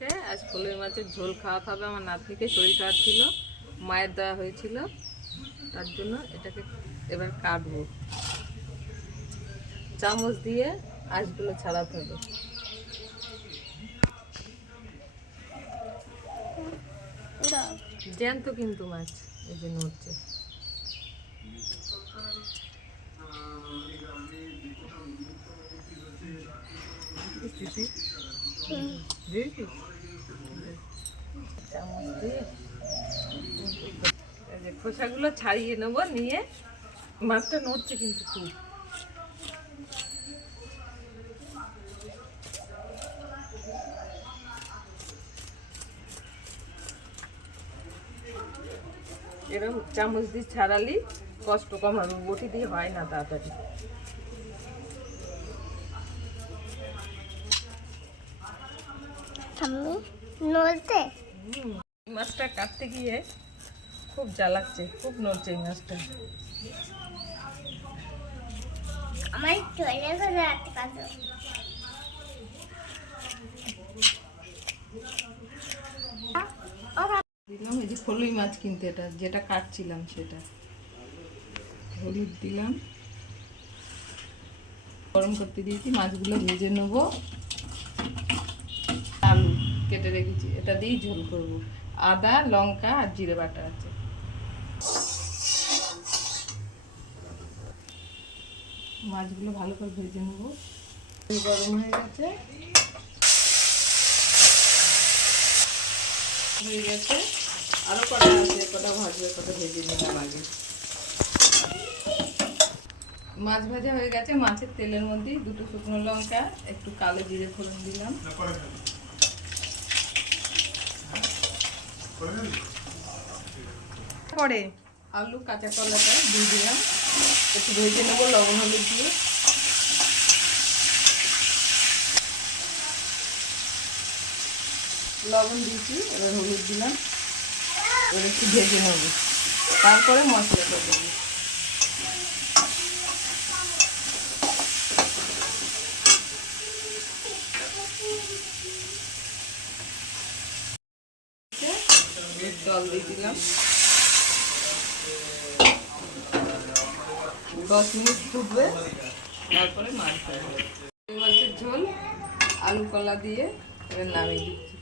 হচ্ছে আজ কলই মাছের ঝোল খাওয়া খাবে আমার নাতনিকে শরীর খারাপ ছিল মায়ের দেওয়া হয়েছিল। তার জন্য এটাকে এবার কাটবো। চামচ দিয়ে আঁশগুলো ছাড়াতে হবে। জ্যান্ত কিন্তু মাছ এই যে নড়ছে। দিদি দিদি খোসাগুলো ছাড়িয়ে নেব, নিয়ে মাছটা নড়ছে কিন্তু খুব। এরকম চামচ দিয়ে ছাড়ালি কষ্ট কম হবে, বটি দিয়ে হয় না তাড়াতাড়ি। ঠাম্মি নলতে। এই মাছটা কাটতে গিয়ে খুব জ্বালাচ্ছে খুব নড়ছে এই মাছটা। আমার চলে গেছে রাত কাটো দিলাম এই যে ফলুই মাছ কিনতে এটা যেটা কাটছিলাম সেটা। হলুদ দিলাম। গরম করতে দিয়েছি মাছগুলো ভেজে নেব। কেটে রেখেছি, এটা দিয়েই ঝোল করব। আদা, লঙ্কা আর জিরে বাটা আছে। মাছগুলো ভালো করে ভেজে নেব। গরম হয়ে গেছে। হয়ে গেছে। আরও কটা আছে, কটা ভাজবে, কটা ভেজে নিলাম আগে। মাছ ভাজা হয়ে গেছে, মাছের তেলের মধ্যে দুটো শুকনো লঙ্কা, একটু কালো জিরে ফোড়ন দিলাম। পরে আলু, কাঁচা কলাটা দিয়ে দিলাম। একটু ভেজে নেব, লবণ হলুদ দিয়ে। লবণ দিয়েছি, এবার হলুদ দিলাম। এবার একটু ভেজে নেব। তারপরে মশলাটা দেবো জল দিয়ে দিলাম। দশ মিনিট ফুটবে, তারপরে মাছ মাছের ঝোল, আলু কলা দিয়ে এবার নামিয়ে দিচ্ছি।